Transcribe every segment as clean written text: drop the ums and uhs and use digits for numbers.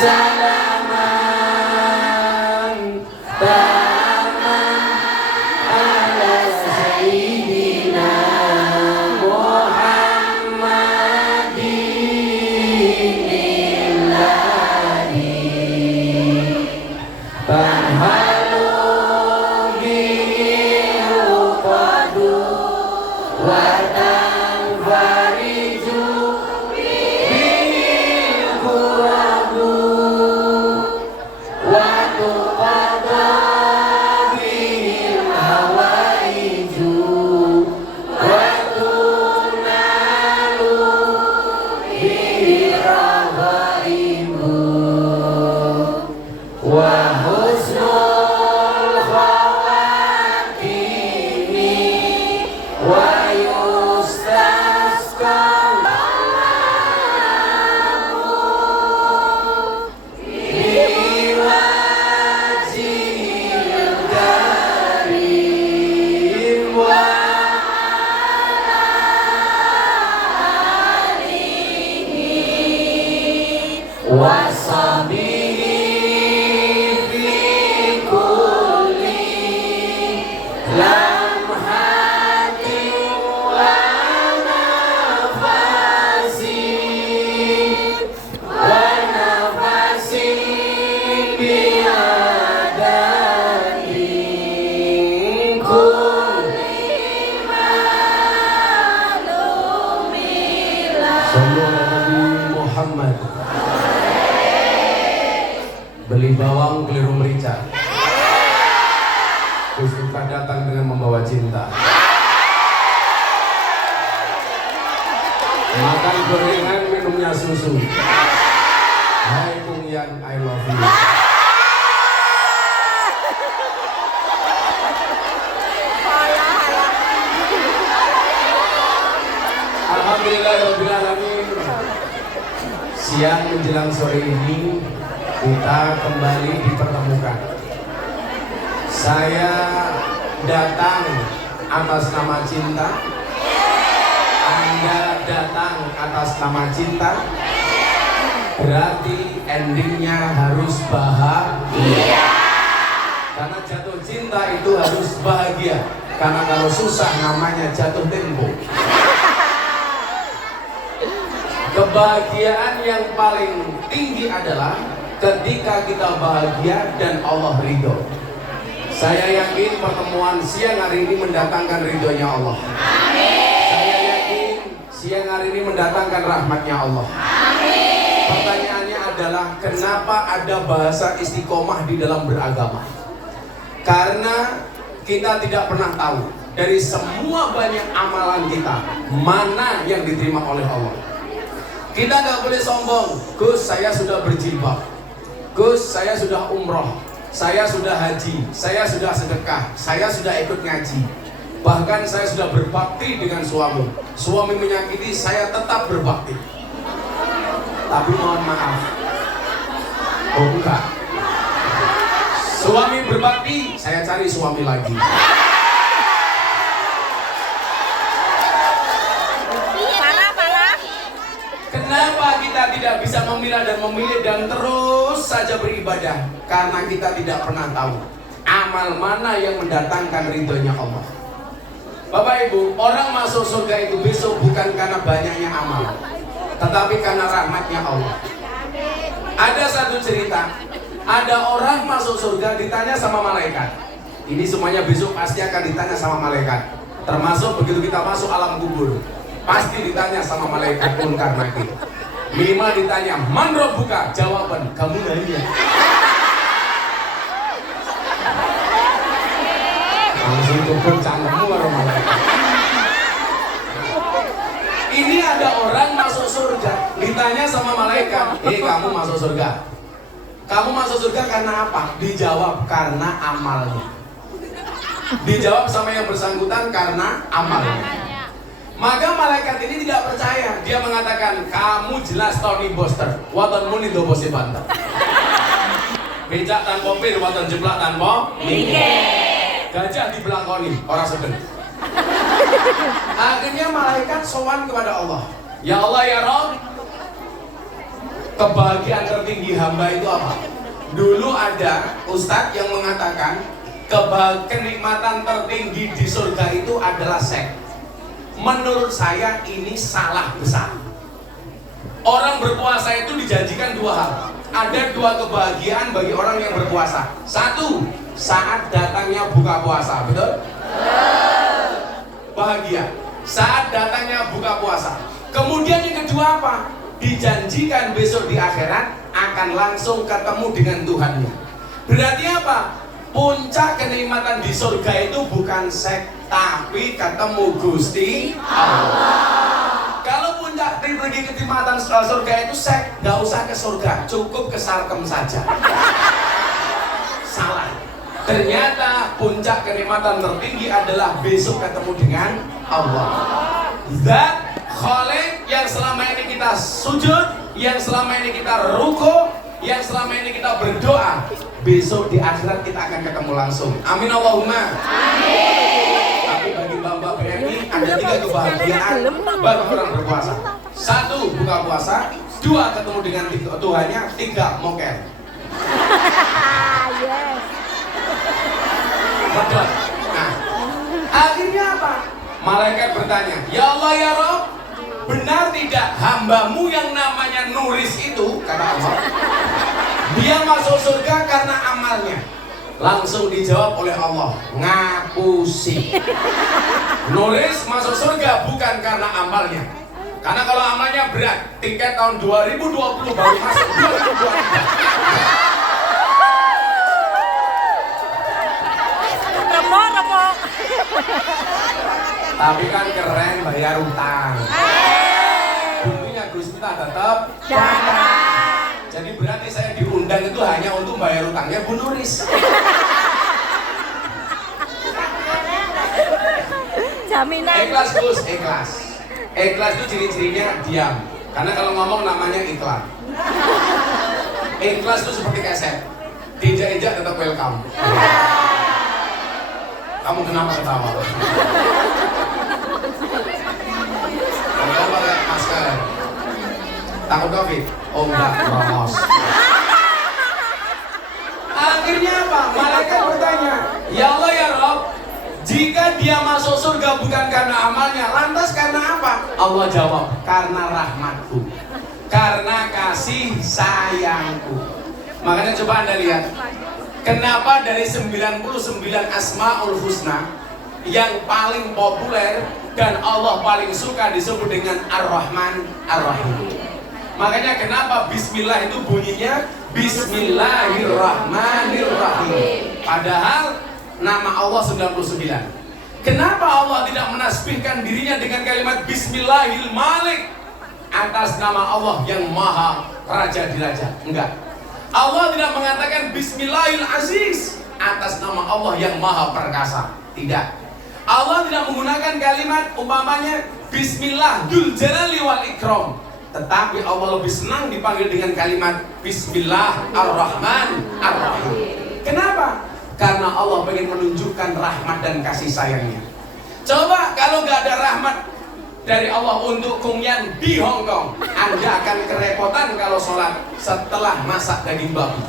salaman taman ala sayyidina Muhammadin Tanhalu bihi uqadu wa tanfariju bihi kurabu wa tuqada bihi hawaiju wa tunalu bihi raghaibu wa husnul khawatimi wa yustasqa biwajhil karim wa alihi wa sahbihi fi kulli lamhatin wa nafasin biadai kulli ma'lumilah. Sallu ala Nabi Muhammad. Beli bawang keliru merica. Gus Miftah datang dengan membawa cinta. Makan gorengan, minumnya susu. Hai Kung Yan, I love you. Alhamdulillahirrahmanirrahim. Siang menjelang sore ini kita kembali dipertemukan. Saya datang atas nama cinta, Anda datang atas nama cinta. Berarti endingnya harus bahagia. Karena jatuh cinta itu harus bahagia. Karena kalau susah namanya jatuh tempo. Kebahagiaan yang paling tinggi adalah ketika kita bahagia dan Allah ridho. Saya yakin pertemuan siang hari ini mendatangkan ridhonya Allah. Amin. Saya yakin siang hari ini mendatangkan rahmatnya Allah. Amin. Pertanyaannya adalah kenapa ada bahasa istiqomah di dalam beragama? Karena kita tidak pernah tahu dari semua banyak amalan kita mana yang diterima oleh Allah. Kita nggak boleh sombong. Gus, saya sudah berjilbab. Gus, saya sudah umroh. Saya sudah haji. Saya sudah sedekah. Saya sudah ikut ngaji. Bahkan saya sudah berbakti dengan suami. Suami menyakiti, saya tetap berbakti. Tapi mohon maaf. Oh enggak. Suami berbakti, saya cari suami lagi. Kenapa kita tidak bisa memilah dan memilih dan terus saja beribadah? Karena kita tidak pernah tahu amal mana yang mendatangkan ridhonya Allah. Bapak Ibu, orang masuk surga itu besok bukan karena banyaknya amal, tetapi karena rahmatnya Allah. Ada satu cerita, ada orang masuk surga ditanya sama malaikat. Ini semuanya besok pasti akan ditanya sama malaikat. Termasuk begitu kita masuk alam kubur, pasti ditanya sama malaikat Munkar Nakir. Minimal ditanya, man rabbuka? Jawaban, kamu nanya. Langsung tuker cangkemmu karo malaikat. Ini ada orang masuk surga, ditanya sama malaikat, kamu masuk surga. Kamu masuk surga karena apa? Dijawab, karena amalnya. Dijawab sama yang bersangkutan karena amalnya. Maka malaikat ini tidak percaya. Dia mengatakan, kamu jelas Tony Boster, watan muni do bosi banter. Becak tanpa pir, watan jeplak tanpa nike. Gajah dibelakoni, orang sedeng. Akhirnya malaikat sowan kepada Allah. Ya Allah ya Rabb, kebahagiaan tertinggi hamba itu apa? Dulu ada ustadz yang mengatakan kenikmatan tertinggi di surga itu adalah seks. Menurut saya ini salah besar. Orang berpuasa itu dijanjikan dua hal. Ada dua kebahagiaan bagi orang yang berpuasa. Satu, saat datangnya buka puasa, betul? Bahagia saat datangnya buka puasa. Kemudian yang kedua apa? Dijanjikan besok di akhirat akan langsung ketemu dengan Tuhannya. Berarti apa? Puncak kenikmatan di surga itu bukan seks, tapi ketemu Gusti Allah. Kalau puncak pergi kenikmatan surga itu seks, nggak usah ke surga, cukup ke sarkem saja. Salah. Ternyata puncak kenikmatan tertinggi adalah besok ketemu dengan Allah. Zat Khalik yang selama ini kita sujud, yang selama ini kita ruku, yang selama ini kita berdoa, besok di akhirat kita akan ketemu langsung. Amin Allahumma. Amin. Tapi bagi Mbak BMI ada tiga kebahagiaan bagi orang berpuasa. Satu, buka puasa. Dua, ketemu dengan Tuhannya. Tiga, moker. Betul. Nah, akhirnya apa? Malaikat bertanya, ya Allah ya Rabb, benar tidak hambamu yang namanya Nuris itu, kata Allah, dia masuk surga karena amalnya? Langsung dijawab oleh Allah, ngapusi. Nuris masuk surga bukan karena amalnya. Karena kalau amalnya berat, tiket tahun 2020 baru masuk 2023. Tapi kan keren bayar utang. Buktinya Gus Miftah tetap datang. Jadi berarti saya diundang itu hanya untuk bayar utangnya Bu Nuris. Jaminan. Ikhlas Gus, ikhlas. Ikhlas itu ciri-cirinya diam. Karena kalau ngomong namanya iklan. Ikhlas itu seperti keset. Diinjak-injak tetap welcome. Kamu kenapa ketawa? Kamu pakai masker. Takut COVID? Oh enggak, ramos. Akhirnya apa? Malaikat bertanya, ya Allah ya Rabb, jika dia masuk surga bukan karena amalnya, lantas karena apa? Allah jawab, karena rahmatku, karena kasih sayangku. Makanya coba Anda lihat, kenapa dari 99 Asmaul Husna yang paling populer dan Allah paling suka disebut dengan Ar-Rahman Ar-Rahim. Makanya kenapa Bismillah itu bunyinya Bismillahirrahmanirrahim. Padahal nama Allah 99. Kenapa Allah tidak menasbihkan dirinya dengan kalimat Bismillahil Malik atas nama Allah yang Maha Raja di Raja? Enggak. Allah tidak mengatakan Bismillahil Aziz atas nama Allah yang Maha Perkasa. Tidak. Allah tidak menggunakan kalimat umpamanya Bismillah Dzul Jalali wal Ikram. Tetapi Allah lebih senang dipanggil dengan kalimat Bismillah Ar-Rahman Ar-Rahim. Kenapa? Karena Allah ingin menunjukkan rahmat dan kasih sayangnya. Coba kalau nggak ada rahmat dari Allah untuk Kungyan di Hong Kong, Anda akan kerepotan kalau sholat setelah masak daging babi.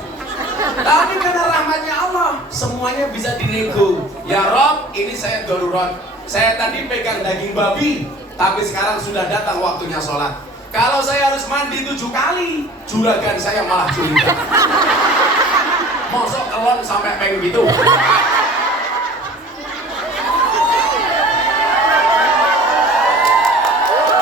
Tapi karena rahmatnya Allah, semuanya bisa dinego. Ya Rob, ini saya darurat. Saya tadi pegang daging babi, tapi sekarang sudah datang waktunya sholat. Kalau saya harus mandi 7 kali, juragan saya malah curiga. Mosok kelon sampai peng gitu.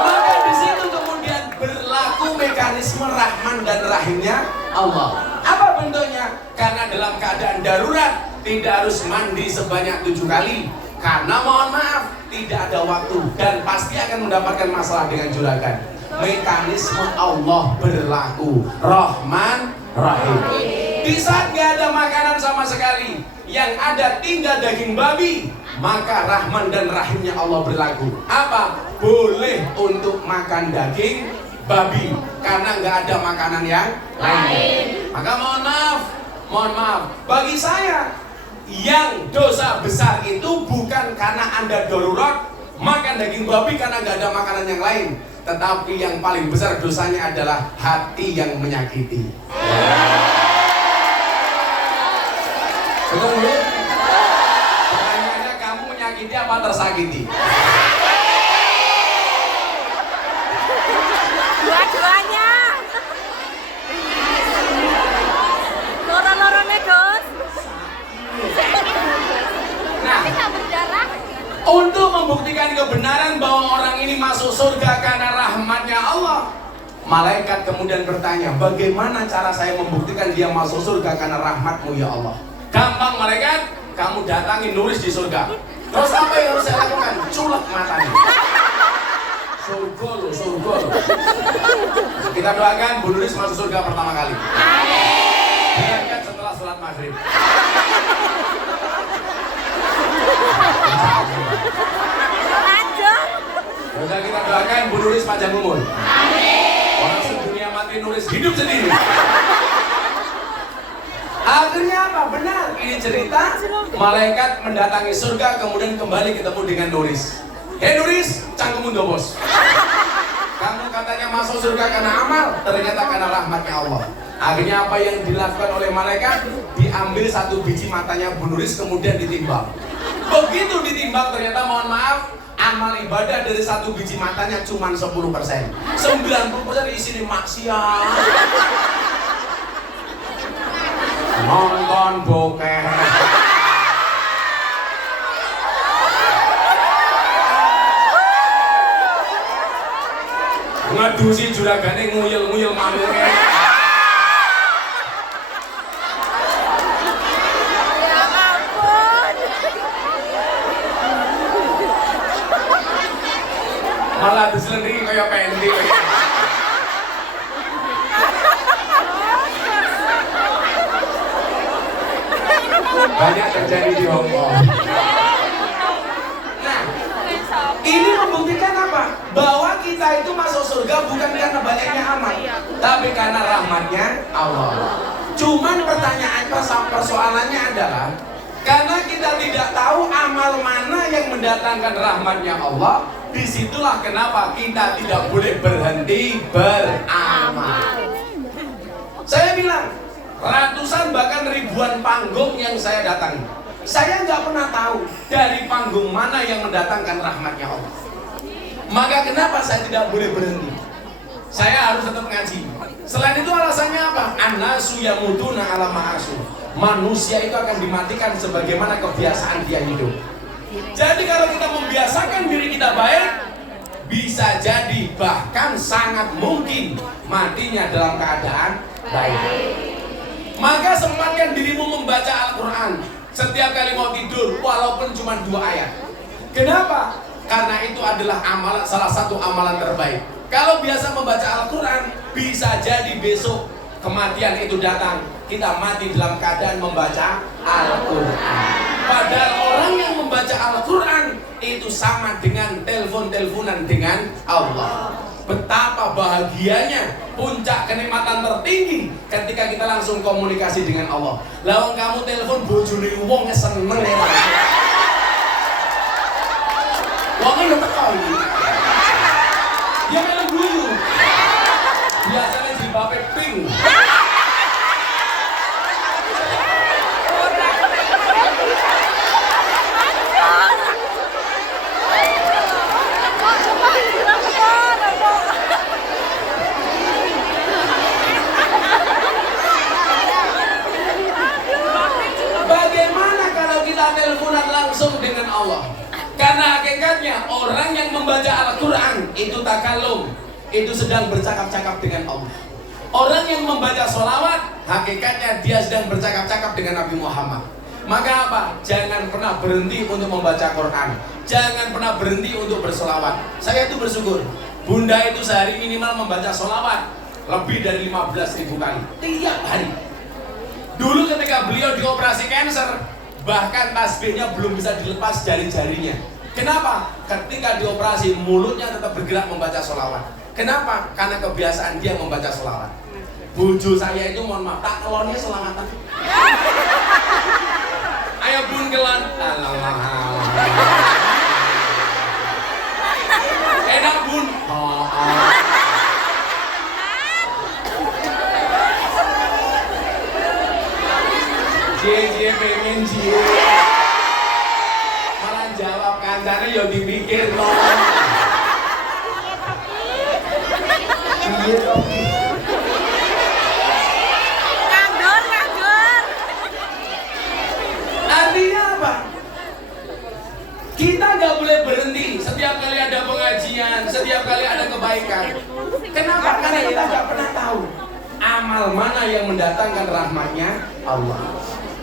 Maka di situ kemudian berlaku mekanisme Rahman dan Rahimnya Allah. Apa bentuknya? Karena dalam keadaan darurat tidak harus mandi sebanyak 7 kali. Karena mohon maaf tidak ada waktu dan pasti akan mendapatkan masalah dengan juragan. Mekanisme Allah berlaku Rahman Rahim. Di saat gak ada makanan sama sekali, yang ada tinggal daging babi, maka Rahman dan Rahimnya Allah berlaku. Apa? Boleh untuk makan daging babi karena gak ada makanan yang lain. Maka mohon maaf, bagi saya yang dosa besar itu bukan karena Anda darurat makan daging babi karena gak ada makanan yang lain. tetapi yang paling besar dosanya adalah hati yang menyakiti. Betul Bu? Pertanyaannya, kamu menyakiti apa tersakiti? Dua-duanya. Loro-lorone, Gus. Nah, untuk membuktikan kebenaran bahwa orang ini masuk surga karena rahmatnya Allah, malaikat kemudian bertanya, bagaimana cara saya membuktikan dia masuk surga karena rahmatmu ya Allah? Gampang malaikat, kamu datangi nulis di surga. Terus apa yang harus saya lakukan? Culek matanya. Surga loh, surga loh. Kita doakan Bu Nuris masuk surga pertama kali. Amin. Setelah sholat maghrib. Lanjut. Sudah kita doakan Bu Nuris panjang umur. Amin. Orang sedunia mati Nuris hidup sendiri. Akhirnya apa? Benar, ini cerita malaikat mendatangi surga kemudian kembali ketemu dengan Nuris. Hei Nuris, cangkemmu dobos. Kamu katanya masuk surga karena amal, ternyata karena rahmatnya Allah. Akhirnya apa yang dilakukan oleh malaikat? Diambil satu biji matanya Bu Nuris kemudian ditimbang. Begitu ditimbang ternyata mohon maaf, amal ibadah dari satu biji matanya cuma 10%. 90% isinya maksiat. Nonton bokeh. Ngadusi juragane nguyel-nguyel manungnya. Ya ampun. Malah diselendingi kayak pentil. Banyak terjadi di Hong Kong. Nah, ini membuktikan apa? Bahwa kita itu masuk surga bukan karena banyaknya amal, tapi karena rahmatnya Allah. Cuman persoalannya adalah karena kita tidak tahu amal mana yang mendatangkan rahmatnya Allah. Disitulah kenapa kita tidak boleh berhenti beramal. Saya bilang, ratusan bahkan ribuan panggung yang saya datangi, saya nggak pernah tahu dari panggung mana yang mendatangkan rahmatnya Allah. Maka kenapa saya tidak boleh berhenti? Saya harus tetap ngaji. Selain itu alasannya apa? An-nasu yamutuna ala ma'asu. Manusia itu akan dimatikan sebagaimana kebiasaan dia hidup. Jadi kalau kita membiasakan diri kita baik, bisa jadi bahkan sangat mungkin matinya dalam keadaan baik. Maka sempatkan dirimu membaca Al-Quran setiap kali mau tidur, walaupun cuma 2 ayat. Kenapa? Karena itu adalah amalan, salah satu amalan terbaik. Kalau biasa membaca Al-Quran, bisa jadi besok kematian itu datang, kita mati dalam keadaan membaca Al-Quran. Padahal orang yang membaca Al-Quran itu sama dengan telepon-teleponan dengan Allah. Betapa bahagianya, puncak kenikmatan tertinggi ketika kita langsung komunikasi dengan Allah. Lawang kamu telepon bojone wong seneng ya. Wongnya udah teko iki. Dia melu guyu. Biasanya di bape ping. Bagaimana kalau kita teleponan langsung dengan Allah? Karena hakikatnya orang yang membaca Al-Quran itu takalum, itu sedang bercakap-cakap dengan Allah. Orang yang membaca sholawat, hakikatnya dia sedang bercakap-cakap dengan Nabi Muhammad. Maka apa? Jangan pernah berhenti untuk membaca Quran. Jangan pernah berhenti untuk bersolawat. Saya itu bersyukur, Bunda itu sehari minimal membaca sholawat lebih dari 15.000 kali tiap hari. Dulu ketika beliau dioperasi kanker, bahkan tasbihnya belum bisa dilepas dari jarinya. Kenapa? Ketika dioperasi mulutnya tetap bergerak membaca sholawat. Kenapa? Karena kebiasaan dia membaca sholawat. Bojo saya itu mohon maaf, tak kelonnya selamatan. Ayo bun kelan. Enak bun. Cie pengen cie. Malah jawab kancane yo dipikir loh. Iya dong. Nganggur. Artinya apa? Kita nggak boleh berhenti setiap kali ada pengajian, setiap kali ada kebaikan. Kenapa? Karena kita nggak pernah tahu amal mana yang mendatangkan rahmatnya Allah.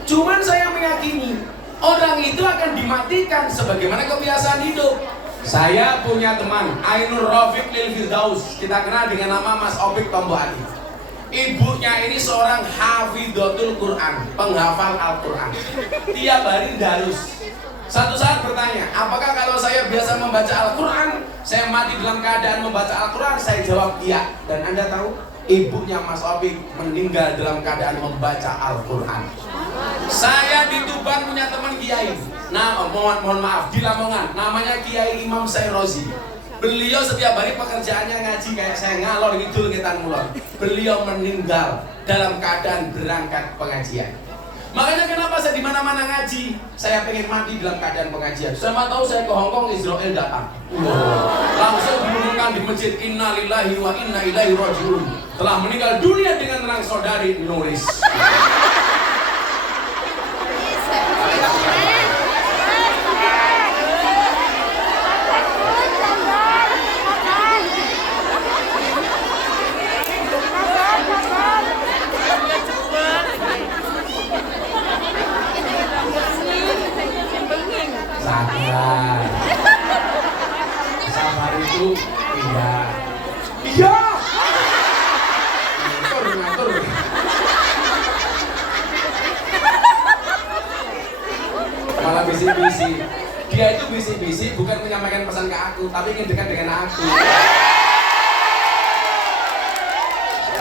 Cuman saya meyakini orang itu akan dimatikan sebagaimana kebiasaan hidup. Saya punya teman Ainur Rafiq Lil Firdaus, kita kenal dengan nama Mas Opik Tombo Adi. Ibunya ini seorang hafidhatul Quran, penghafal Al-Quran. Tiap hari darus. Satu saat bertanya, apakah kalau saya biasa membaca Al-Quran, saya mati dalam keadaan membaca Al-Quran? Saya jawab iya. Dan Anda tahu, ibunya Mas Opik meninggal dalam keadaan membaca Al-Quran. Saya di Tuban punya teman kiai. Nah, mohon maaf, di Lamongan, namanya Kiai Imam Sairozi. Beliau setiap hari pekerjaannya ngaji kayak saya, ngalor ngidul ngetan mulon. Beliau meninggal dalam keadaan berangkat pengajian. Makanya kenapa saya di mana-mana ngaji, saya pengen mati dalam keadaan pengajian. Sama tahu saya ke Hongkong, Israel datang. Langsung diumumkan di masjid, Inna lillahi wa inna ilaihi raji'un. Telah meninggal dunia dengan terang saudari Nuris. Sabar itu iya ngatur malah bisik-bisik. Dia itu bisik-bisik bukan menyampaikan pesan ke aku, tapi ingin dekat dengan aku.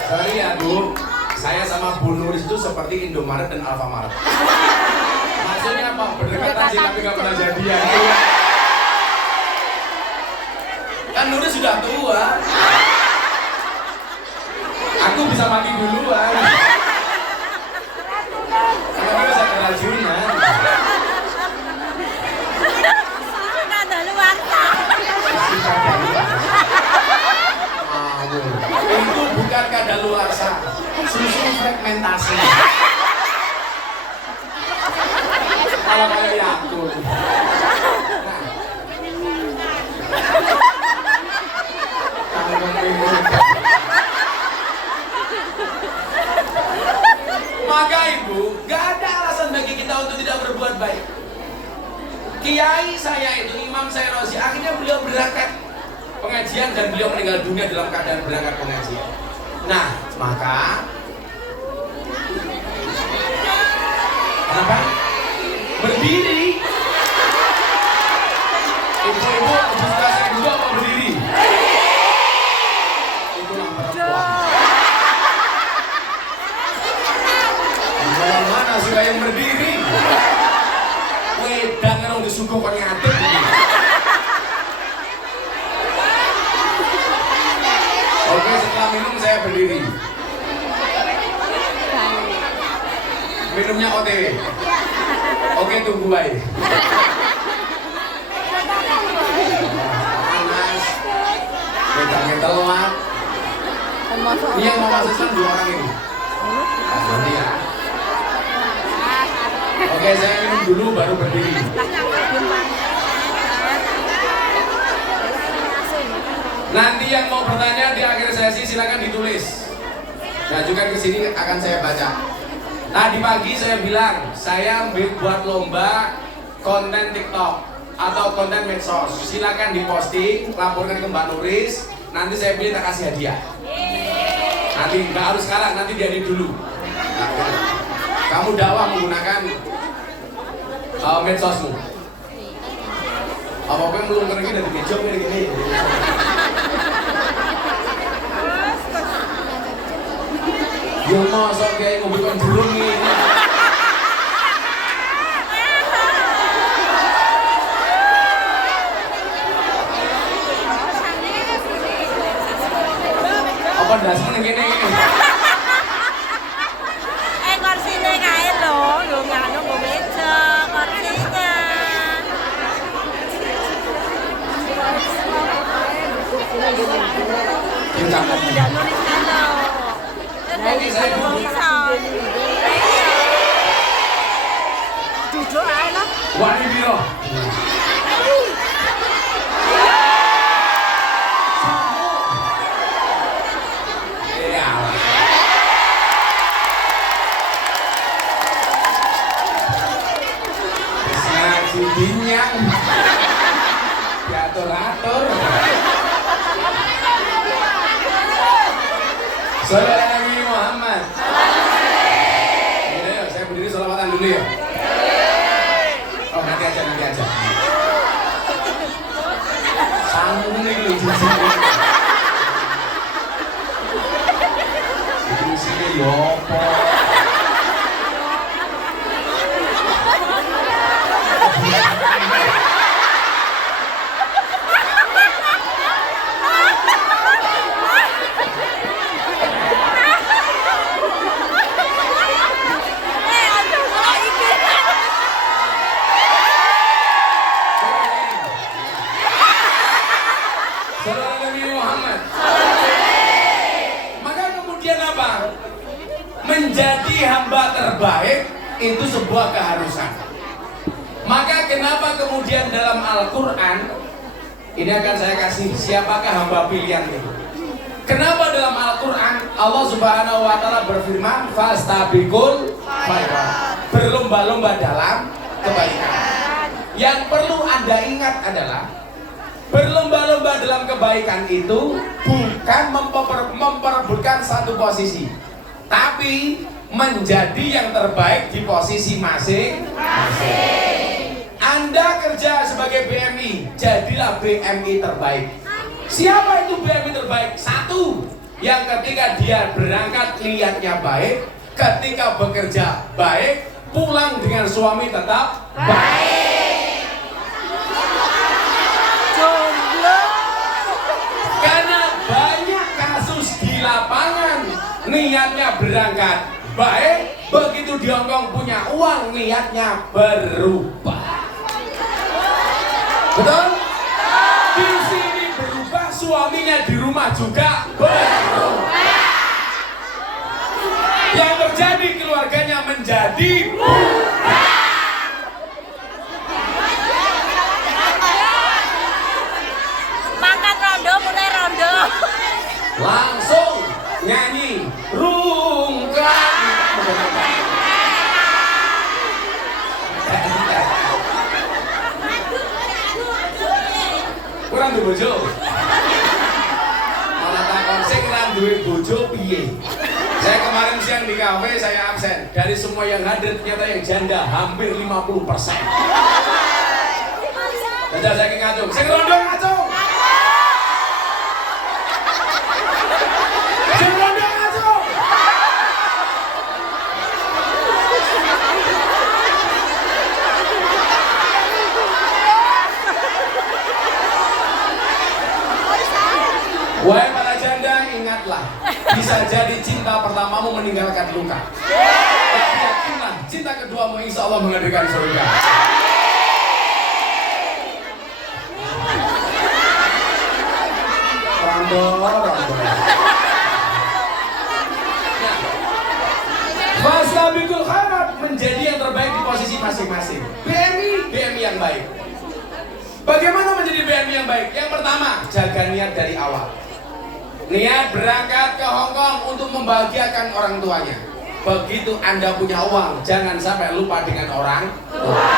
Sorry ya Bu, saya sama Bu Nuris itu seperti Indomaret dan Alfamaret. Maksudnya apa? Berdekatan sih tapi gak pernah jadian. Kan Nuris sudah tua. Aku bisa mati duluan. Karena bisa keracunan. Itu bukan kadaluarsa, susu fragmentasi. Kalau kayak Yakult. Maka Ibu, gak ada alasan bagi kita untuk tidak berbuat baik. Kiai saya itu, Imam Sairozi, akhirnya beliau berangkat pengajian dan beliau meninggal dunia dalam keadaan berangkat pengajian. Nah, maka kenapa? Berdiri. Ibu-ibu lebih suka saya dulu apa berdiri? Itulah perempuan. Mana suka yang berdiri? Wedang orang disuguh kok ngadep. Oke, setelah minum saya berdiri. Minumnya OTW. Oke, tunggu baik. Panas. Wedangnya telat. Ini yang mau masuk Islam 2 orang ini. Nanti ya. Oke, saya minum dulu baru berdiri. Nanti yang mau bertanya di akhir sesi silakan ditulis. Nah, juga ke sini akan saya baca. Tadi pagi saya bilang saya buat lomba konten TikTok atau konten medsos. Silakan diposting, laporkan ke Mbak Nuris. Nanti saya pilih tak kasih hadiah. Nanti nggak harus sekarang, nanti diadil dulu. Kamu dakwah menggunakan medsosmu. Apa-apa yang belum kena dari kejauh gini. Yo masa kayak mobil kan burung ini. Ucapkan. Udah nulis kalau. Oke, saya duduk. Bisa. Duduk aja. Wani biro. Iya. Ngaji dinyang. Diatur-atur. Saudara Nabi Muhammad. Ini saya berdiri selawatan dulu ya. Oh nanti aja. Sanggung nih lu jujur. Itu sini yopo. Saudara Nabi Muhammad. Maka kemudian apa? Menjadi hamba terbaik itu sebuah keharusan. Maka kenapa kemudian dalam Al-Quran ini akan saya kasih siapakah hamba pilihan itu? Kenapa dalam Al-Quran Allah Subhanahu wa Ta'ala berfirman fastabiqul khairat, berlomba-lomba dalam kebaikan. Yang perlu Anda ingat adalah berlomba-lomba dalam kebaikan itu bukan memperebutkan satu posisi, tapi menjadi yang terbaik di posisi masing-masing. Anda kerja sebagai BMI, jadilah BMI terbaik. Siapa itu BMI terbaik? Satu, yang ketika dia berangkat niatnya baik, ketika bekerja baik, pulang dengan suami tetap baik. Jomblo. Karena banyak kasus di lapangan, niatnya berangkat baik, begitu di Hongkong punya uang, niatnya berubah. Betul? Di sini berubah, suaminya di rumah juga berubah. Yang terjadi keluarganya menjadi berubah. Makan rondo, mulai rondo. Langsung nyanyi rungkat. Kurang duwe bojo. Malah takon sing ora duwe bojo piye? Saya kemarin siang di kafe saya absen. Dari semua yang hadir ternyata yang janda hampir 50%. Jajal saya ngacung. Sing rondo ngacung. Sing rondo ngacung. Wahai para janda, ingatlah, bisa jadi cinta pertamamu meninggalkan luka. Tapi yakinlah, cinta keduamu insya Allah menghadirkan surga. Rondo. Fastabiqul khairat, menjadi yang terbaik di posisi masing-masing. BMI yang baik. Bagaimana menjadi BMI yang baik? Yang pertama, jaga niat dari awal. Niat berangkat ke Hongkong untuk membahagiakan orang tuanya. Begitu Anda punya uang, jangan sampai lupa dengan orang tua.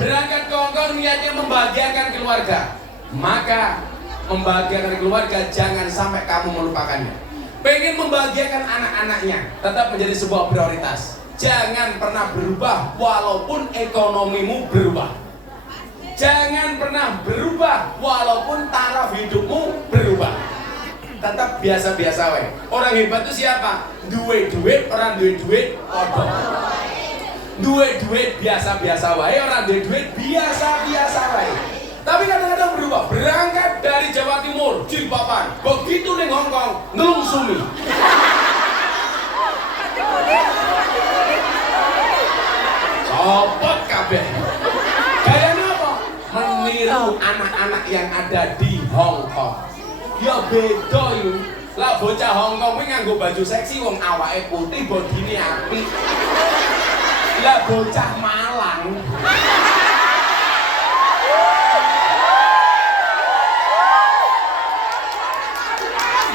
Berangkat ke Hongkong niatnya membahagiakan keluarga. Maka membahagiakan keluarga jangan sampai kamu melupakannya. Pengen membahagiakan anak-anaknya, tetap menjadi sebuah prioritas. Jangan pernah berubah walaupun ekonomimu berubah. Jangan pernah berubah walaupun taraf hidupmu berubah. Tetap biasa-biasa wae. Orang hebat itu siapa? Duwe duit, orang duwe duit podo. Duwe duit biasa-biasa wae, orang duwe duit biasa-biasa wae. Tapi kadang-kadang berubah. Berangkat dari Jawa Timur, jilbaban. Begitu ning Hongkong, ngelungsumi. Copot kabeh. Kayaknya apa? Meniru anak-anak yang ada di Hongkong. Ya beda yo. Lah bocah Hongkong kuwi nganggo baju seksi wong awake putih bodine apik. Lah bocah Malang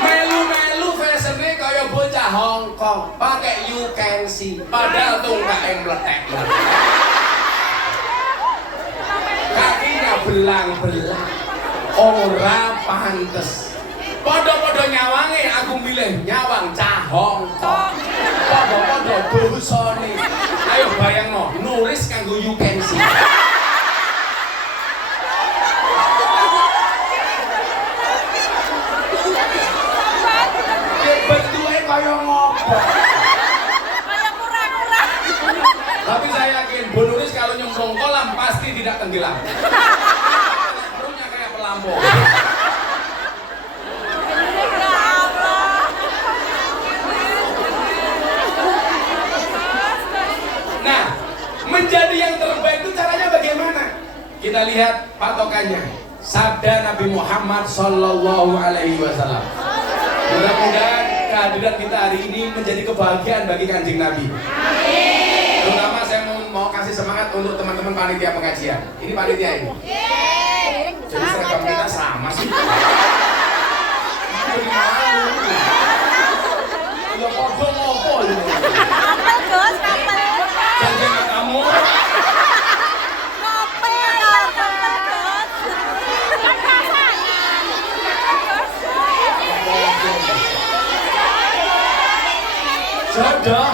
melu-melu fashionnya kaya bocah Hongkong, pakai you can see, padahal tungkake meletek. Kakinya belang-belang, ora pantes. Podo-podo nyawange, aku milih nyawang cah Hongkong. Podo-podo dosane. Ayo bayangno, nulis kanggo you can see. Bentuknya kaya ngopo? Kayak kura-kura. Tapi saya yakin Bu Nuris kalau nyemplung kolam pasti tidak tenggelam. Nyemplungnya kayak pelampung. Ya Allah. Nah, menjadi yang terbaik itu caranya bagaimana? Kita lihat patokannya. Sabda Nabi Muhammad Sallallahu Alaihi Wasallam. Mudah-mudahan kehadiran kita hari ini menjadi kebahagiaan bagi Kanjeng Nabi. Amin. Terutama saya mau kasih semangat untuk teman-teman panitia pengajian. Ini panitia ini. Jadi seragam kita sama sih. Jadi malu. Ya podo ngopo ini. Kapel, Gus, kapel. Jangan kamu. Kapel, Gus. Jodoh.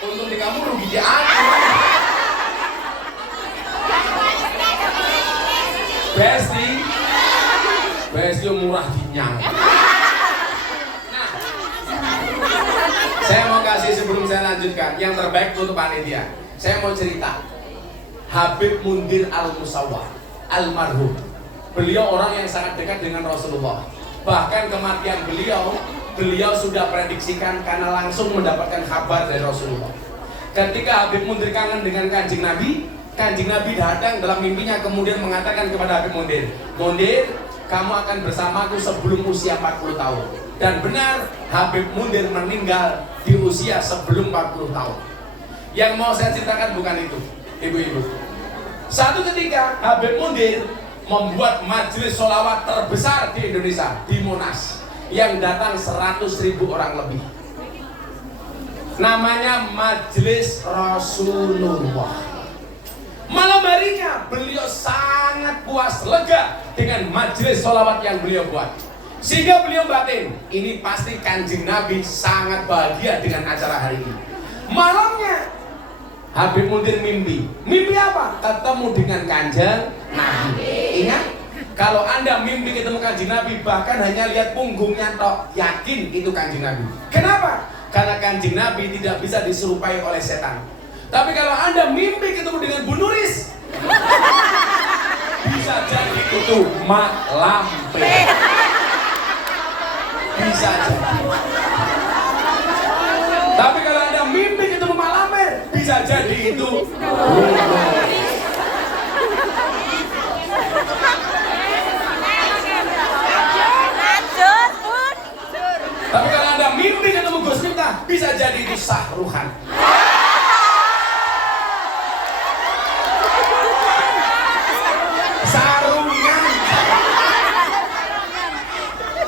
Untung di kamu rugi di aku. Besti murah dinyang. Nah, saya mau kasih sebelum saya lanjutkan yang terbaik untuk panitia. Saya mau cerita Habib Mundir Al-Musawwar almarhum. Beliau orang yang sangat dekat dengan Rasulullah. Bahkan kematian beliau sudah prediksikan karena langsung mendapatkan kabar dari Rasulullah. Ketika Habib Mundir kangen dengan Kanjeng Nabi datang dalam mimpinya kemudian mengatakan kepada Habib Mundir, "Mundir, kamu akan bersamaku sebelum usia 40 tahun." Dan benar, Habib Mundir meninggal di usia sebelum 40 tahun. Yang mau saya ceritakan bukan itu, ibu-ibu. Satu ketika Habib Mundir membuat majelis sholawat terbesar di Indonesia, di Monas, yang datang 100.000 orang lebih. Namanya Majelis Rasulullah. Malam harinya beliau sangat puas, lega dengan majelis sholawat yang beliau buat. Sehingga beliau batin, ini pasti Kanjeng Nabi sangat bahagia dengan acara hari ini. Malamnya Habib Mundir mimpi apa? Ketemu dengan Kanjeng Nabi. Ingat, kalau Anda mimpi ketemu Kanjeng Nabi, bahkan hanya lihat punggungnya tok, yakin itu Kanjeng Nabi. Kenapa? Karena Kanjeng Nabi tidak bisa diserupai oleh setan. Tapi kalau Anda mimpi ketemu dengan Bu Nuris, bisa jadi itu Mak Lampir. Bisa jadi. Tapi kalau Anda mimpi ketemu Mak Lampir, bisa jadi itu Bu Nuris. Tapi kalau Anda mimpi ketemu Gus Miftah, bisa jadi itu Sahruhan.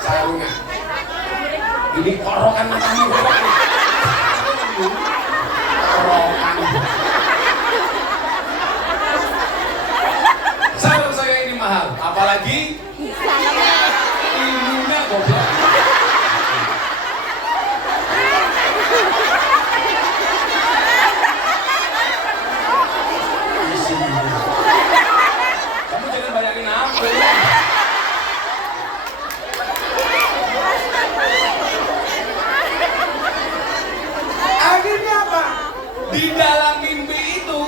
Sarungan. Ini korokan matamu. Korokan. Sarung saya ini mahal, apalagi ilmunya goblok. Kamu jangan bayangin aku. Akhirnya apa? Di dalam mimpi itu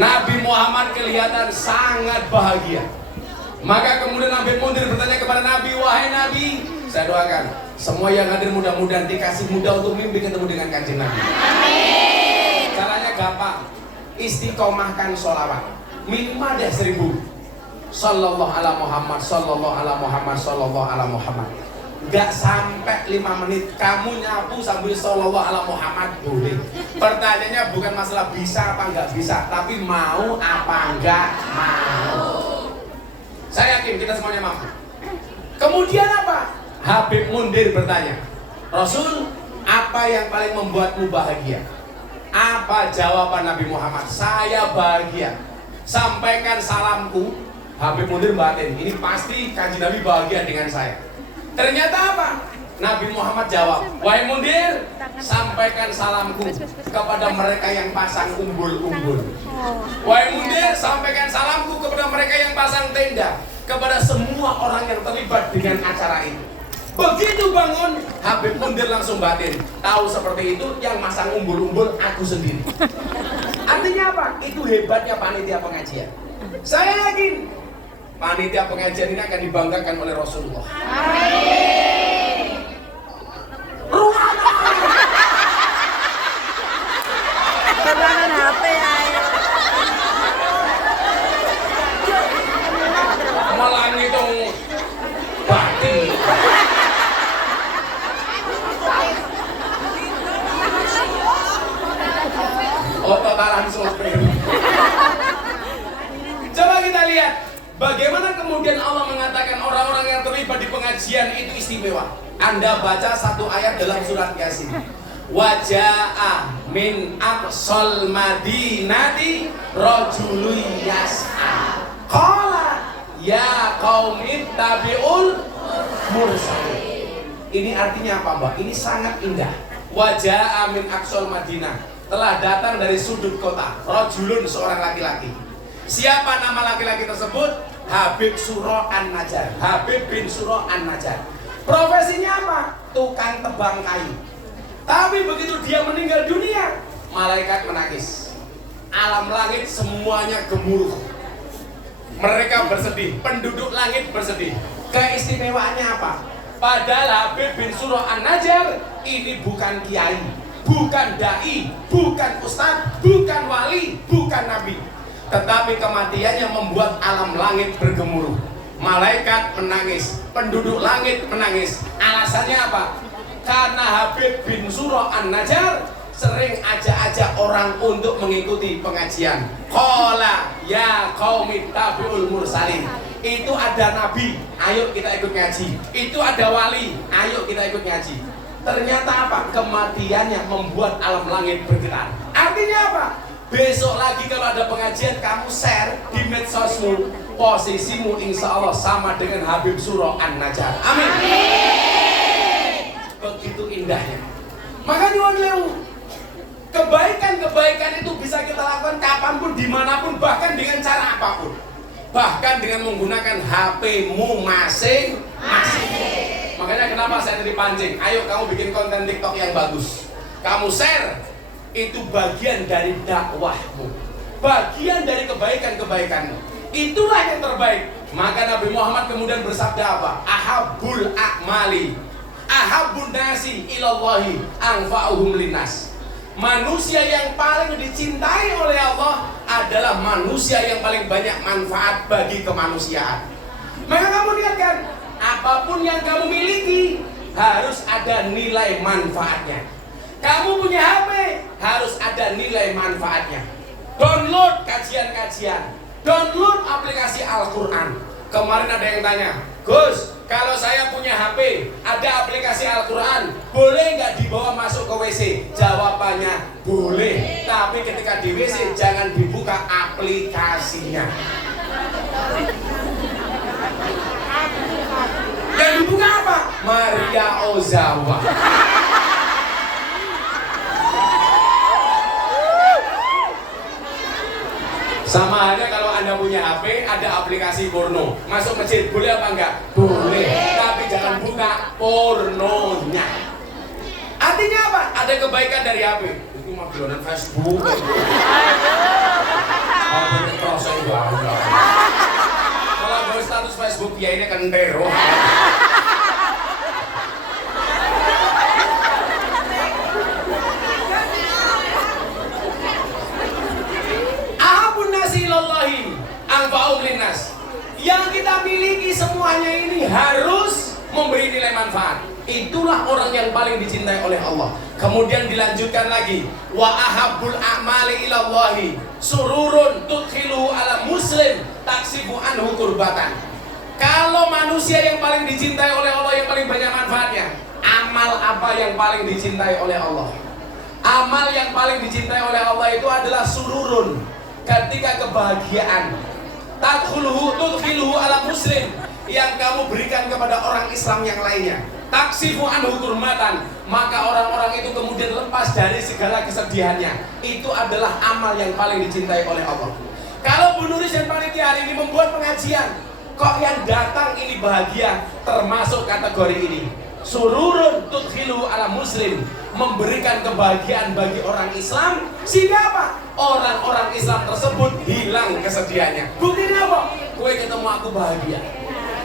Nabi Muhammad kelihatan sangat bahagia. Maka kemudian Nabi Mundir bertanya kepada Nabi, "Wahai Nabi, saya doakan semua yang hadir mudah-mudahan dikasih mudah untuk mimpi ketemu dengan Kanjeng Nabi." Amin. Caranya gampang, istiqomahkan sholawat minimal deh 1000. Sallallahu ala Muhammad, sallallahu ala Muhammad, sallallahu ala Muhammad. Gak sampai 5 menit kamu nyapu sambil sallallahu ala Muhammad boleh. Pertanyaannya bukan masalah bisa apa nggak bisa, tapi mau apa nggak mau. Saya yakin kita semuanya mampu. Kemudian apa? Habib Mundir bertanya, Rasul, apa yang paling membuatmu bahagia? Apa jawaban Nabi Muhammad? Saya bahagia. Sampaikan salamku. Habib Mundir batin, ini pasti Kanjeng Nabi bahagia dengan saya. Ternyata apa? Nabi Muhammad jawab, wahai Mundir, sampaikan salamku kepada mereka yang pasang umbul-umbul. Wahai Mundir, sampaikan salamku kepada mereka yang pasang tenda, kepada semua orang yang terlibat dengan acara itu. Begitu bangun, Habib Mundir langsung batin, tahu seperti itu yang masang umbul-umbul aku sendiri. Artinya apa? Itu hebatnya panitia pengajian. Saya yakin panitia pengajian ini akan dibanggakan oleh Rasulullah. Amin. Kebangan HP ayo. Malah ngitung batin. Ototalan sopir. Coba kita lihat bagaimana kemudian Allah mengatakan orang-orang yang terlibat di pengajian itu istimewa. Anda baca satu ayat dalam surat Yasin. Waja'a min aqsal madinati rajulun yas'a. Qala ya qaumi tabi'ul mursalin. Ini artinya apa, Mbak? Ini sangat indah. Waja'a min aqsal madinah. Telah datang dari sudut kota rajulun, seorang laki-laki. Siapa nama laki-laki tersebut? Habib Suro An-Najjar. Habib bin Suro An-Najjar. Profesinya apa? Tukang tebang kayu. Tapi begitu dia meninggal dunia, malaikat menangis. Alam langit semuanya gemuruh. Mereka bersedih, penduduk langit bersedih. Keistimewaannya apa? Padahal Habib bin Suro An-Najjar ini bukan kiai, bukan dai, bukan ustadz, bukan wali, bukan nabi. Tetapi kematiannya membuat alam langit bergemuruh. Malaikat menangis, penduduk langit menangis. Alasannya apa? Karena Habib bin Suro An-Najjar sering ajak-ajak orang untuk mengikuti pengajian. Qala ya qaumi tabi'ul mursalin. Itu ada nabi, ayo kita ikut ngaji. Itu ada wali, ayo kita ikut ngaji. Ternyata apa? Kematiannya membuat alam langit bergetar. Artinya apa? Besok lagi kalau ada pengajian, kamu share di medsosmu, posisimu insya Allah sama dengan Habib Suro An-Najjar. Amin. Begitu indahnya. Maka nyuwun lewu, kebaikan-kebaikan itu bisa kita lakukan kapanpun, dimanapun, bahkan dengan cara apapun. Bahkan dengan menggunakan HP-mu masing-masing. Makanya kenapa saya tadi pancing, ayo kamu bikin konten TikTok yang bagus. Kamu share, itu bagian dari dakwahmu, bagian dari kebaikan-kebaikanmu. Itulah yang terbaik. Maka Nabi Muhammad kemudian bersabda apa? Ahabbul a'mali ahabbun nasi ilallahi anfa'uhum linnas. Manusia yang paling dicintai oleh Allah adalah manusia yang paling banyak manfaat bagi kemanusiaan. Maka kamu lihat kan, apapun yang kamu miliki harus ada nilai manfaatnya. Kamu punya HP harus ada nilai manfaatnya. Download kajian-kajian, download aplikasi Al-Quran. Kemarin ada yang tanya, Gus, kalau saya punya HP, ada aplikasi Al-Quran, boleh nggak dibawa masuk ke WC? Jawabannya boleh, tapi ketika di WC jangan dibuka aplikasinya. Yang dibuka apa? Maria Ozawa. Sama halnya kalau Anda punya HP, ada aplikasi porno, masuk masjid boleh apa enggak? Boleh, tapi jangan buka pornonya. Artinya apa? Ada kebaikan dari HP. Itu mah download Facebook. Apa yang terasa itu aja. Kalau gue status Facebook ya ini kan teror. semuanya ini harus memberi nilai manfaat. Itulah orang yang paling dicintai oleh Allah. Kemudian dilanjutkan lagi, wa ahabbul a'mali ilallahi sururun tudkhiluhu ala muslim taksifu anhu kurbatan. Kalau manusia yang paling dicintai oleh Allah, yang paling banyak manfaatnya, amal apa yang paling dicintai oleh Allah? Amal yang paling dicintai oleh Allah itu adalah sururun, ketika kebahagiaan, tudkhiluhu ala muslim, yang kamu berikan kepada orang Islam yang lainnya, taksifu anhu kurmatan, maka orang-orang itu kemudian lepas dari segala kesedihannya. Itu adalah amal yang paling dicintai oleh Allah. Kalau Bu Nuris dan panitia hari ini membuat pengajian, kok yang datang ini bahagia, termasuk kategori ini, sururun tudkhiluhu ala muslim, memberikan kebahagiaan bagi orang Islam, sehingga apa? Orang-orang Islam tersebut hilang kesedihannya. Buktinya apa? Kue ketemu aku bahagia.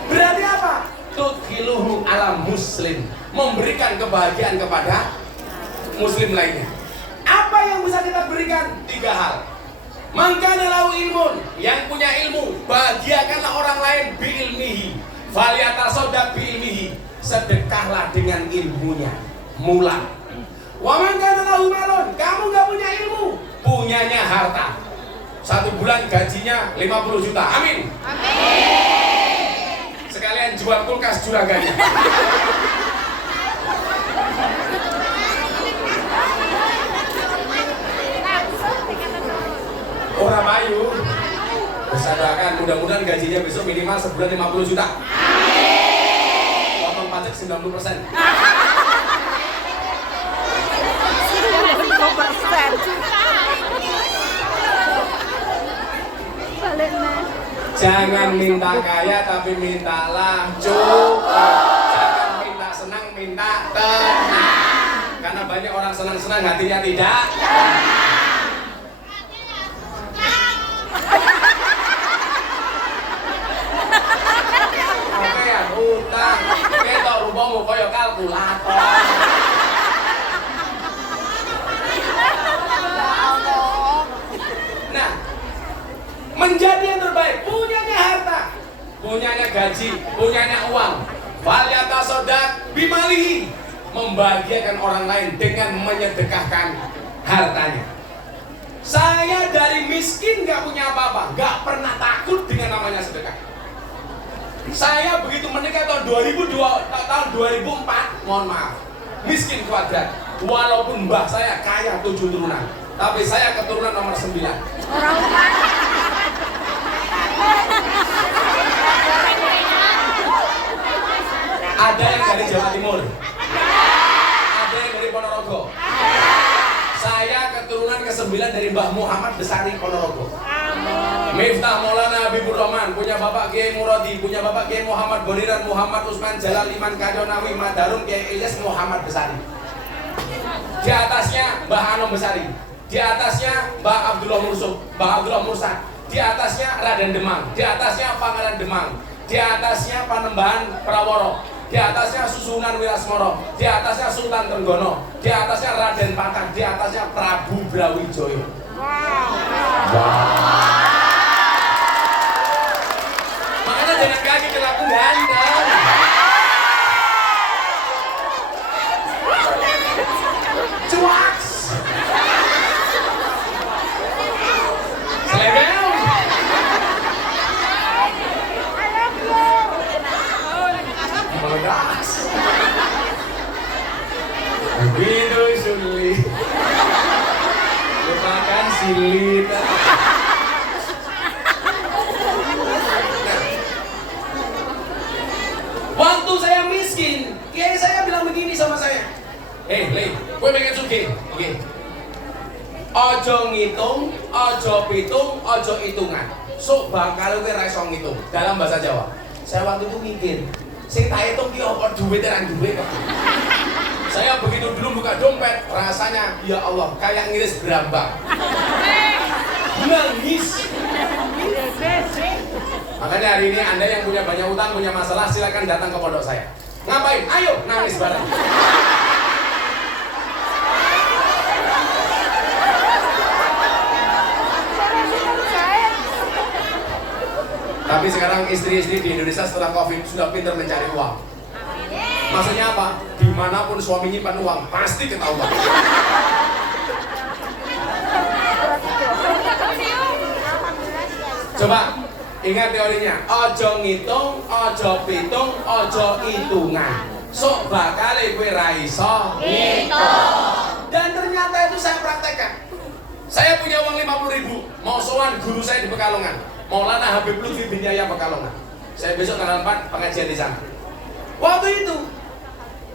Berarti apa? Tudkhiluhu ala muslim, memberikan kebahagiaan kepada muslim lainnya. Apa yang bisa kita berikan? 3 hal. Mangkana lahu ilmun, yang punya ilmu, bahagiakanlah orang lain bi ilmihi, falyatasaddaq bi ilmihi, sedekahlah dengan ilmunya. Mula. Wa mangkana lahu malun, kamu gak punya ilmu, punyanya harta. 1 bulan gajinya 50 juta. Amin. Amin. Sekalian jual kulkas juraganya. Orang payu. Bersadarkan, mudah-mudahan gajinya besok minimal sebulan 50 juta. Potong pajak 90%. 90%. Jangan minta kaya tapi mintalah cukup. Jangan minta senang, minta tenang. Karena banyak orang senang-senang hatinya tidak tenang. Oke ya, utang. Ketok rupamu koyo kalkulator. Nah, menjadi yang terbaik, punyanya harta, punyanya gaji, punyanya uang, falyatasaddaq bimalihi, membahagiakan orang lain dengan menyedekahkan hartanya. Saya dari miskin gak punya apa-apa, gak pernah takut dengan namanya sedekah. Saya begitu menikah tahun 2004, mohon maaf, miskin kuadrat. Walaupun mbah saya kaya 7 turunan, tapi saya keturunan nomor 9. Ada yang dari Jawa Timur, ada yang dari Ponorogo. Saya keturunan ke-9 dari Mbah Muhammad Besari Ponorogo. Miftah Maulana Habibur Rahman, punya Bapak Kiai Muradi, punya Bapak Kiai Muhammad Boniran, Muhammad Usman Jalal Iman Kadionawi Madarun, Kiai Ilyas Muhammad Besari. Di atasnya Mbah Anom Besari, di atasnya Mbah Abdullah Mursuk, Mbah Abdullah Mursad, di atasnya Raden Demang, di atasnya Pangeran Demang, di atasnya Panembahan Praworo, di atasnya Susunan Wirasmoro, di atasnya Sultan Trenggono, di atasnya Raden Patah, di atasnya Prabu Brawijaya. Makanya jangan kaget kalau aku ganteng. Cuaks. Selebel. Meledak. Begitu sulit. Lupakan silit. Waktu saya miskin, kiai saya bilang begini sama saya. Le, gue pengen sugih. Oke. Ojo ngitung, ojo pitung, ojo hitungan. Sok bakal gue ra iso ngitung dalam bahasa Jawa. Saya waktu itu mikir, sing tak hitung ki apa duit tenan duit kok. Saya begitu dulu buka dompet, rasanya ya Allah kayak ngiris berambang. Nangis. Makanya hari ini Anda yang punya banyak utang, punya masalah, silakan datang ke pondok saya. Ngapain? Ayo nangis bareng. Tapi sekarang istri-istri di Indonesia setelah COVID sudah pintar mencari uang. Maksudnya apa? Dimanapun suami nyimpan uang pasti ketahuan. Coba ingat teorinya. Ojo ngitung, ojo pitung, ojo hitungan. Sok bakal kowe ra iso ngitung. Dan ternyata itu saya praktekkan. Saya punya uang 50.000, mau sowan guru saya di Pekalongan, Maulana Habib Lutfi bin Yahya Pekalongan. Saya besok tanggal 4 pengajian di sana. Waktu itu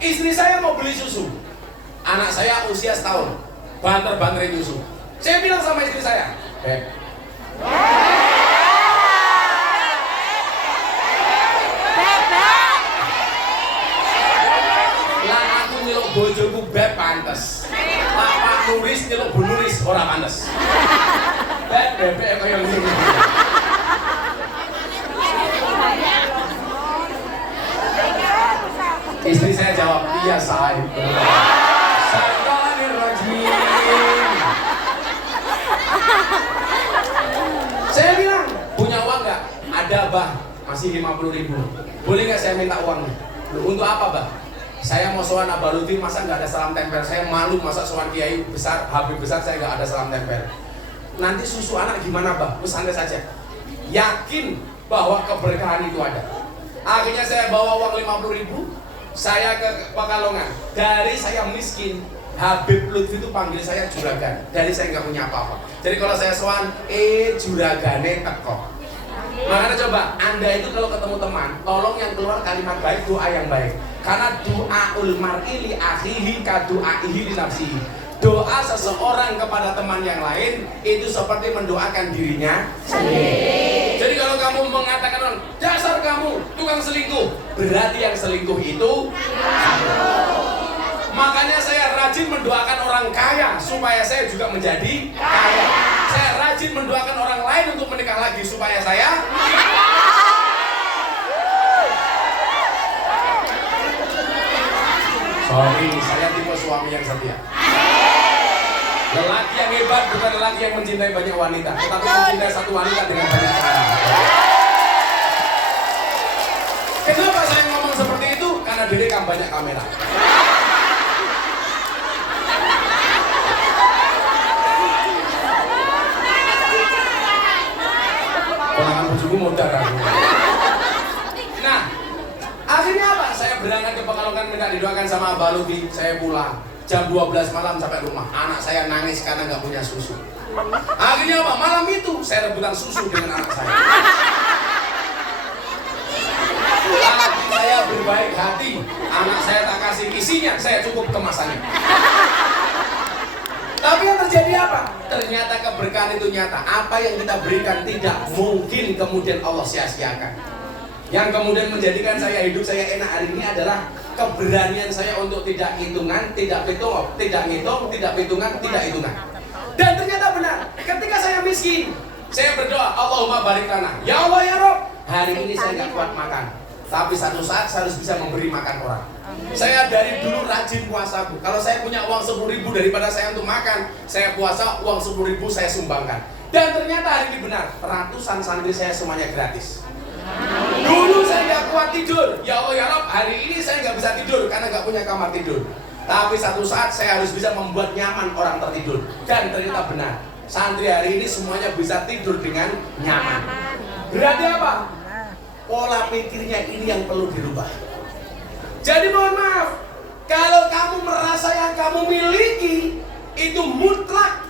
istri saya mau beli susu, anak saya usia setahun, banter-banterin susu. Saya bilang sama istri saya, lah aku nyeluk bojoku beb pantes, lah Pak Nuris nyeluk Bu Nuris ora pantes. Bebek kaya ngene. Istri saya jawab, iya saya. Saya bilang, punya uang nggak? Ada bah, masih 50.000. Boleh nggak saya minta uangnya? Untuk apa bah? Saya mau sowan Abah Lutfi, masa nggak ada salam tempel? Saya malu masa sowan kiai besar, habib besar, saya nggak ada salam tempel. Nanti susu anak gimana bah? Santai saja. Yakin bahwa keberkahan itu ada. Akhirnya saya bawa uang 50.000. Saya ke Pekalongan. Dari saya miskin, Habib Lutfi itu panggil saya juragan. Dari saya nggak punya apa-apa. Jadi kalau saya sowan, juragane teko. Makanya coba, Anda itu kalau ketemu teman, tolong yang keluar kalimat baik, doa yang baik. Karena doaul mar'i li akhihi ka doaihi li nafsihi. Doa seseorang kepada teman yang lain itu seperti mendoakan dirinya sendiri. Jadi kalau kamu mengatakan orang, dasar kamu tukang selingkuh, berarti yang selingkuh itu makanya saya rajin mendoakan orang kaya supaya saya juga menjadi kaya. Saya rajin mendoakan orang lain untuk menikah lagi supaya saya sorry, saya tipe suami yang setia. Lelaki yang hebat bukan lelaki yang mencintai banyak wanita, tetapi mencintai satu wanita dengan banyak cara. Kenapa saya ngomong seperti itu? Karena direkam banyak kamera. Ponakan bojoku modar aku. Nah, akhirnya apa? Saya berangkat ke Pekalongan minta didoakan sama Abah Lutfi. Saya pulang jam 12 malam sampai rumah. Anak saya nangis karena nggak punya susu. Akhirnya apa? Malam itu saya rebutan susu dengan anak saya. Hati saya berbaik hati. Anak saya tak kasih isinya, saya cukup kemasannya. Tapi yang terjadi apa? Ternyata keberkahan itu nyata. Apa yang kita berikan tidak mungkin kemudian Allah sia-siakan. Yang kemudian menjadikan saya hidup saya enak hari ini adalah keberanian saya untuk tidak hitungan, tidak hitung, tidak ngitung, tidak hitungan, tidak hitungan. Dan ternyata benar. Ketika saya miskin, saya berdoa, Allahumma barik lana. Ya Allah ya Rob, hari ini saya nggak kuat makan. Tapi satu saat saya harus bisa memberi makan orang. Saya dari dulu rajin puasa, Bu. Kalau saya punya uang 10.000 daripada saya untuk makan, saya puasa, uang 10.000 saya sumbangkan. Dan ternyata hari ini benar, ratusan santri saya semuanya gratis. Dulu saya nggak kuat tidur, ya Allah ya Rob, hari ini saya nggak bisa tidur karena nggak punya kamar tidur. Tapi satu saat saya harus bisa membuat nyaman orang tertidur. Dan ternyata benar, santri hari ini semuanya bisa tidur dengan nyaman. Berarti apa? Pola pikirnya ini yang perlu dirubah. Jadi mohon maaf, kalau kamu merasa yang kamu miliki itu mutlak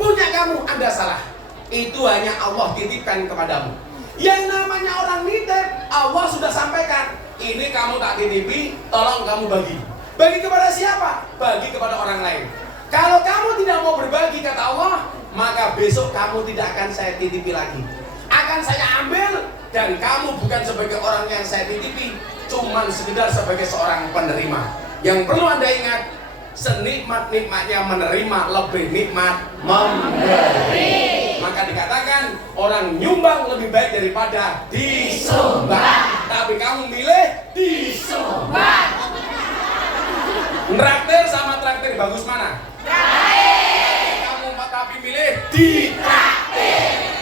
punya kamu, Anda salah. Itu hanya Allah titipkan kepadamu. Yang namanya orang nitip, Allah sudah sampaikan, ini kamu tak titipi, tolong kamu bagi. Bagi kepada siapa? Bagi kepada orang lain. Kalau kamu tidak mau berbagi, kata Allah, maka besok kamu tidak akan saya titipi lagi. Akan saya ambil, dan kamu bukan sebagai orang yang saya titipi, cuman sekedar sebagai seorang penerima. Yang perlu Anda ingat, senikmat-nikmatnya menerima, lebih nikmat memberi. Maka dikatakan orang nyumbang lebih baik daripada disumbang. Tapi kamu milih disumbang. Traktir sama traktir bagus mana? Traktir. Kamu tapi milih ditraktir.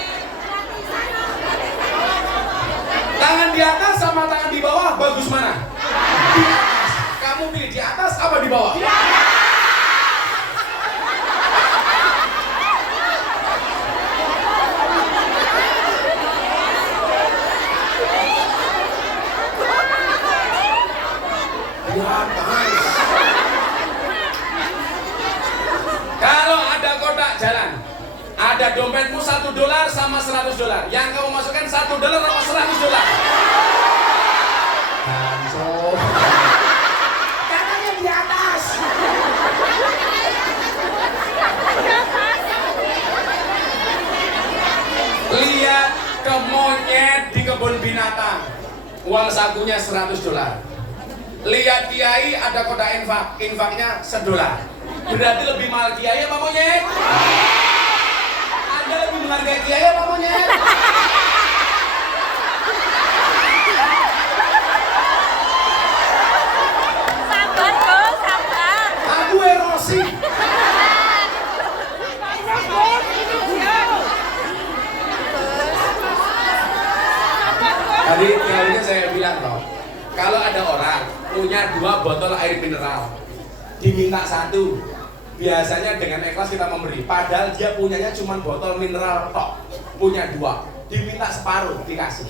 Ada dompetmu $1 sama $100. Yang kamu masukkan $1 sama $100. Hancur. Katanya di atas. Lihat ke monyet di kebun binatang, uang sakunya $100. Lihat kiai ada kotak infak, infaknya $1. Berarti lebih mahal kiai apa monyet? Anda lebih menghargai kiai apa monyet? Sabar kok, sabar. Aku erosi. Tadi teorinya saya bilang toh, kalau ada orang punya 2 botol air mineral, diminta 1, biasanya dengan ikhlas kita memberi. Padahal dia punyanya cuma botol mineral tok, punya 2, diminta separuh dikasih.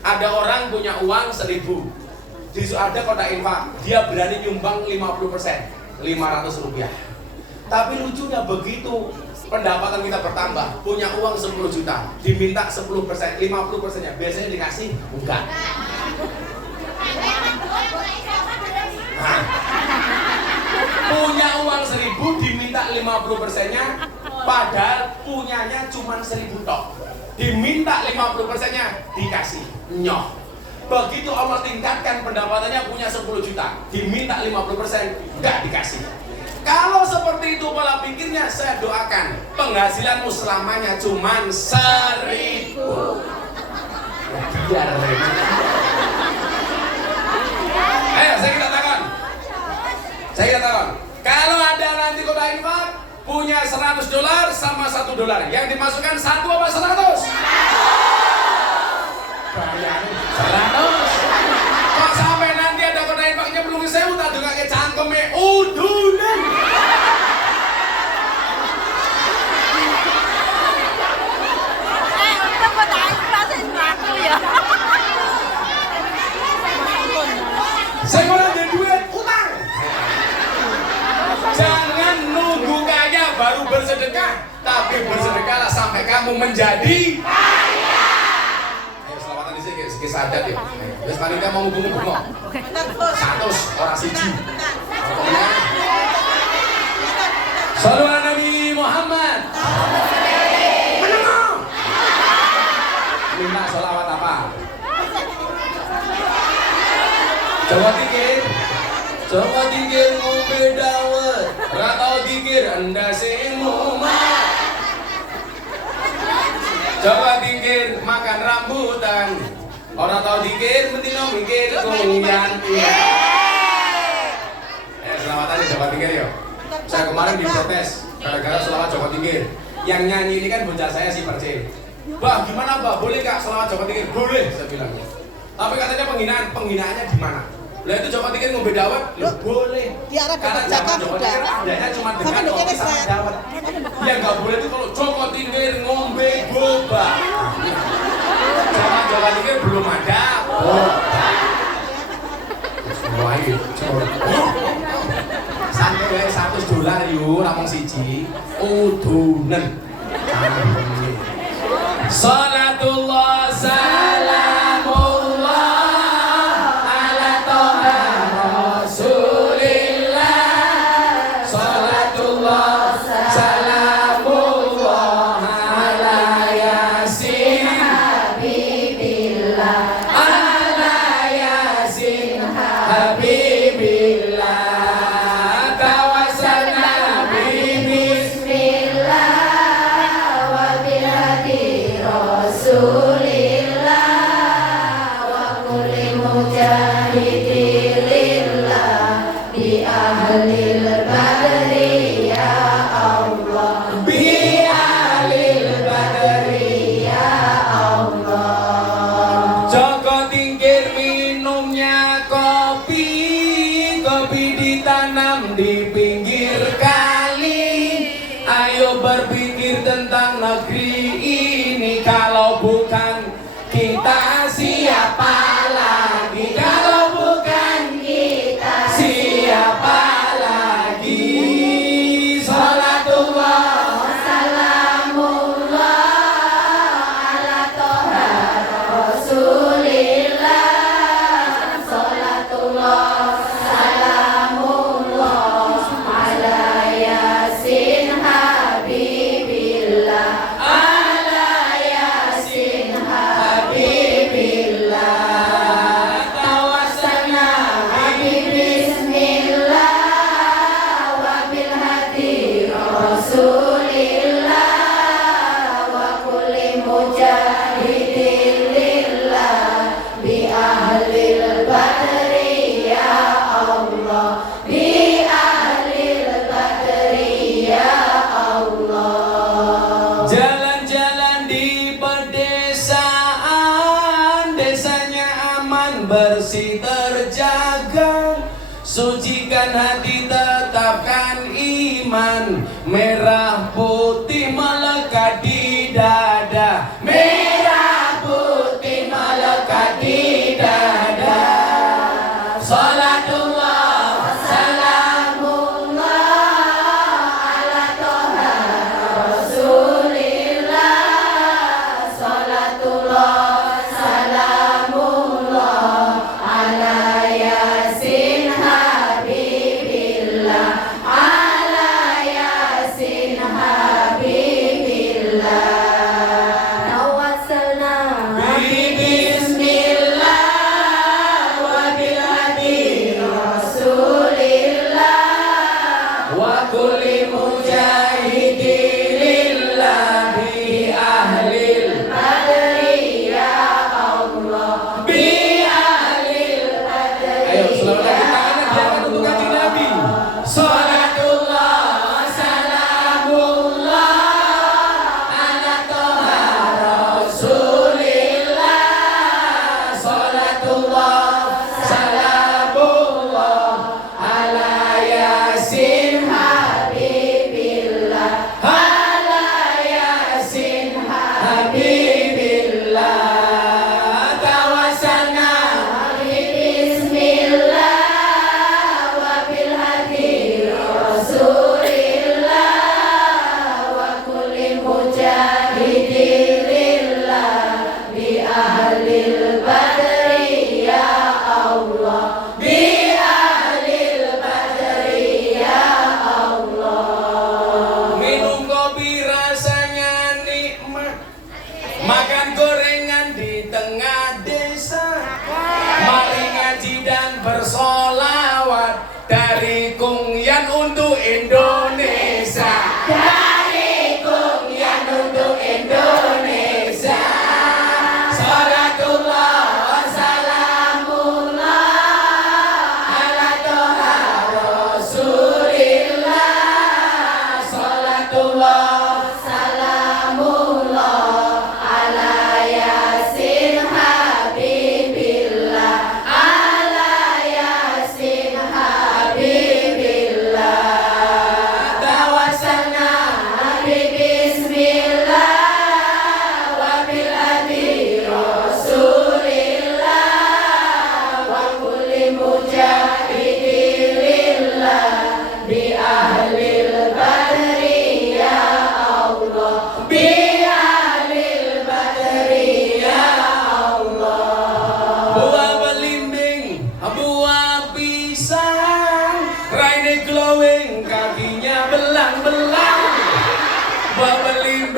Ada orang punya uang 1.000, ada kotak infak, dia berani nyumbang 50%, Rp500. Tapi lucunya begitu pendapatan kita bertambah, punya uang 10 juta, diminta 10%, 50%-nya, biasanya dikasih enggak. Nah, punya uang 1.000 diminta 50%-nya, padahal punyanya cuma 1.000 tok, diminta 50%-nya dikasih nyoh. Begitu Allah tingkatkan pendapatannya, punya 10 juta, diminta 50%, enggak dikasih. Kalau seperti itu pola pikirnya, saya doakan penghasilanmu selamanya cuma 1.000. Biar ayo saya katakan, kalau ada nanti kotak infak punya $100 sama $1, yang dimasukkan 1 apa 100? 100. Kok sampai nanti ada kotak infaknya belum sewu, tak juga ke cangkeme udunan. Untuk kotak infak aku ya. Saya orang ada duit, utang. Jangan nunggu kaya baru bersedekah, tapi bersedekahlah sampai kamu menjadi kaya. Ayo selamatan di sini, sedikit sadar ya. Terus panitia mau ngubung-ngubung. 100 orang siji. Pokoknya. Sallu ala Nabi Muhammad. Menengok. Minta sholawat apa? Coba dikir ngombe dawet, ora tau dikir anda sing mumat. Coba dikir makan rambutan, ora tau dikir mentino mikir kuyan. Selamatan coba dikir yuk. Saya kemarin diprotes gara-gara selawat Joko Tingkir. Yang nyanyi ini kan bocah saya si Percil. Bah, gimana Bah? Boleh Kak selawat Joko Tingkir? Boleh, saya bilang. Tapi katanya penghinaannya di mana? Lah itu Joko Tingkir ngombe dawet, boleh. Karena zaman Joko Tingkir adanya cuma dengan kopi sama dawet. Yang nggak boleh itu kalau Joko Tingkir ngombe boba. Zaman Joko Tingkir belum ada boba. Semua ini santai wae $100 yuk, namung siji. Udunen. Salatullah salamullah ala toha rasulillah. Salatullah salamullah ala yasin habibillah. Ala yasin habibillah. Tawassalna bismillah wa bilhadi rasulillah wa kulli mujahidilillah bi ahlil badri ya Allah, bi ahlil badri ya Allah. Joko Tingkir minumnya kopi, kopi ditanam di pinggir kali. Ayo berpikir tentang negeri ini, kalau bukan kita siapa lagi? Kalau bukan kita siapa lagi? Salatullah salamullah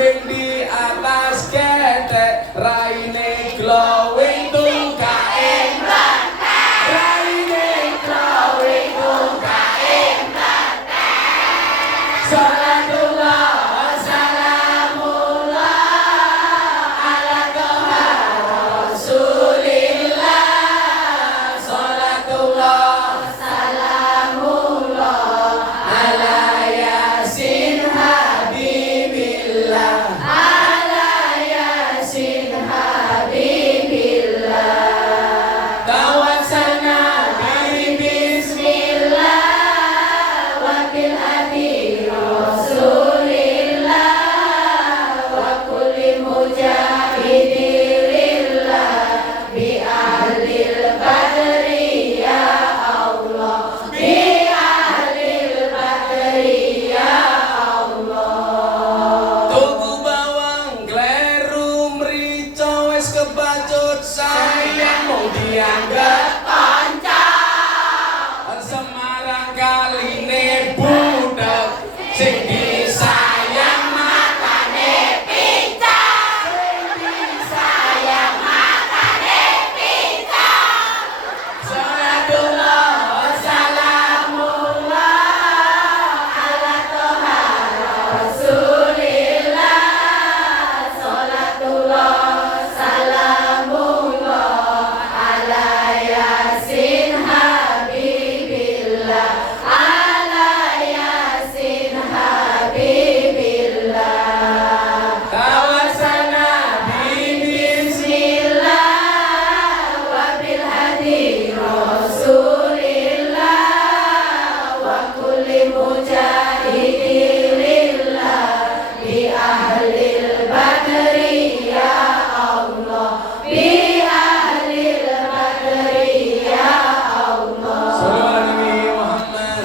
kambing di atas ketek, raine glowing tungkaing meletek, raine glowing tungkaing meletek. Salatullah wa salamullah ala toha rasulillah. Salatullah salamullah ala yasin habibillah, ala yasin habibillah. Tawassalna bi bismillah wa bil hadi rasulillah wa kulli mujahidillah bi ahlil badri ya Allah, bi ahlil badri ya Allah. Tuku bawang kleru mrica wis kebacut, sayang mau dianggap panca. Semarang kaline budak, sing disayang matane pincang, sing disayang matane pincang. Salatullah wa salamullah ala toha rasulillah. Salatullah salamullah ala yasin habibillah, ala yasin habibillah. Tawassalna bi bismillah wa bil hadi rasulillah wa kulli mujahidillah bi ahlil badri ya Allah, bi ahlil badri ya Allah. Sallallahu Muhammad.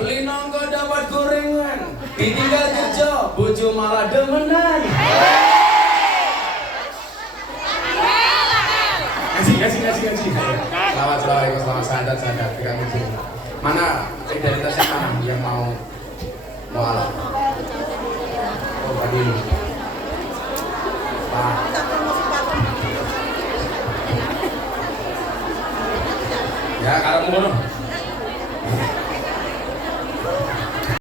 Beli nongko dapat gorengan, ditinggal kerja bojo malah demenan. Ngaji. Selamat sadar. Kita ngaji. Mana identitasnya mana yang mau alat? Oh, tadi ini. Pak. Ya, kalau mau.